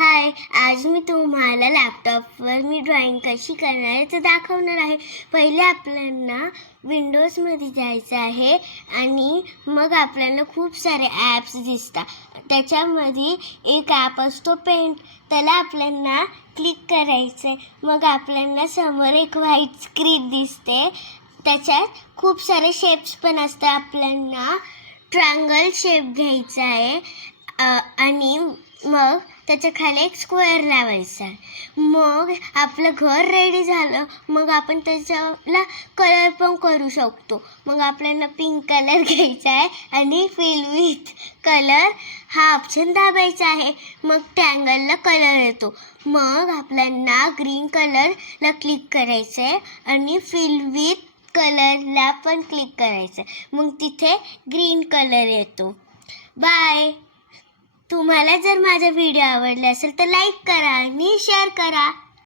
हाय, आज मी तुम्हाला लॅपटॉपवर ड्रॉइंग कशी करणार आहे ते दाखवणार आहे. पहिले आपल्याला विंडोजमध्ये जायचं आहे आणि मग आपल्याला खूप सारे ॲप्स दिसतात. त्याच्यामध्ये एक ॲप असतो पेंट, त्याला आपल्याला क्लिक करायचं आहे. मग आपल्याला समोर एक व्हाईट स्क्रीन दिसते. त्याच्यात खूप सारे शेप्स पण असतात. आपल्याला ट्रायंगल शेप घ्यायचा आहे आणि मग त्याच्या खाली एक स्क्वेअर लावायचा आहे. मग आपलं घर रेडी झालं. मग आपण त्याच्याला कलर पण करू शकतो. मग आपल्याला पिंक कलर घ्यायचा आहे आणि फिल विथ कलर हा ऑप्शन दाबायचा आहे. मग ट्रायंगलला कलर येतो. मग आपल्याला ग्रीन कलरला क्लिक करायचं आहे आणि फिल विथ कलरला पण क्लिक करायचं आहे. मग तिथे ग्रीन कलर येतो. बाय. तुम्हाला जर माझा व्हिडिओ आवडला असेल तर लाईक करा आणि शेअर करा.